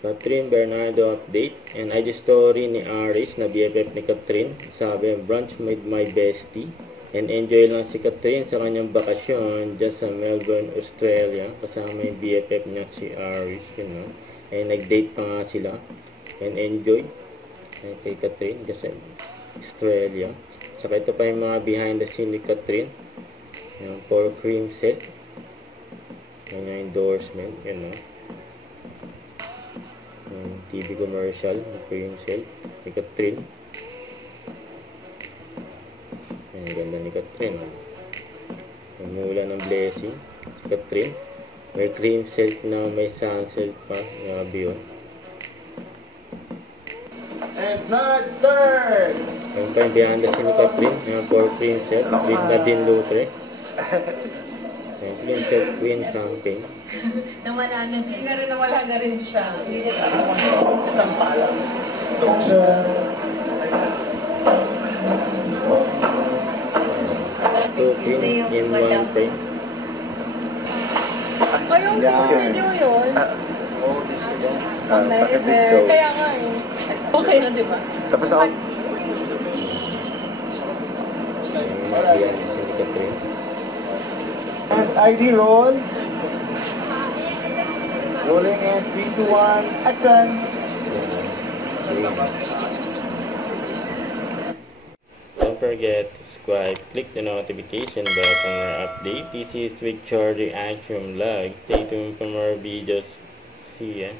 Catherine Bernardo update. And IG story ni Aris na BFF ni Catherine. Sabi, brunch with my bestie. And enjoy lang si Catherine sa kanyang bakasyon dyan sa Melbourne, Australia. Kasama yung BFF niya si Aris, you know. And nag-date pa nga sila. And enjoy kay Catherine dyan sa Australia. Saka ito pa yung mga behind the scene ni Catherine. Yung for cream set. Yung endorsement, you know. Yung TV commercial na cream set ni Catherine. Ang ganda ni Catherine. Ang mula ng blessing si Catherine. May cream silk na may sunsilk pa. Grabe yun. And not third! Yung pa yung behind the scene ni Catherine. Yung for cream silk. With Nadine Lutre. Yung cream silk queen campaign. Nawala na din. Nawala na rin siya. Hindi niya isang palang. Two queen in one frame. Ayun, video yun. Oo, this ko yan. Kaya nga eh. Okay na, di ba? Tapos ako. Yung mga behind the scene ni Catherine. And ID roll. Rolling in 3, 2, 1, action! Don't forget to subscribe, click the notification bell for more update. This is with Charlie Action Vlog. Stay tuned for more videos. See ya.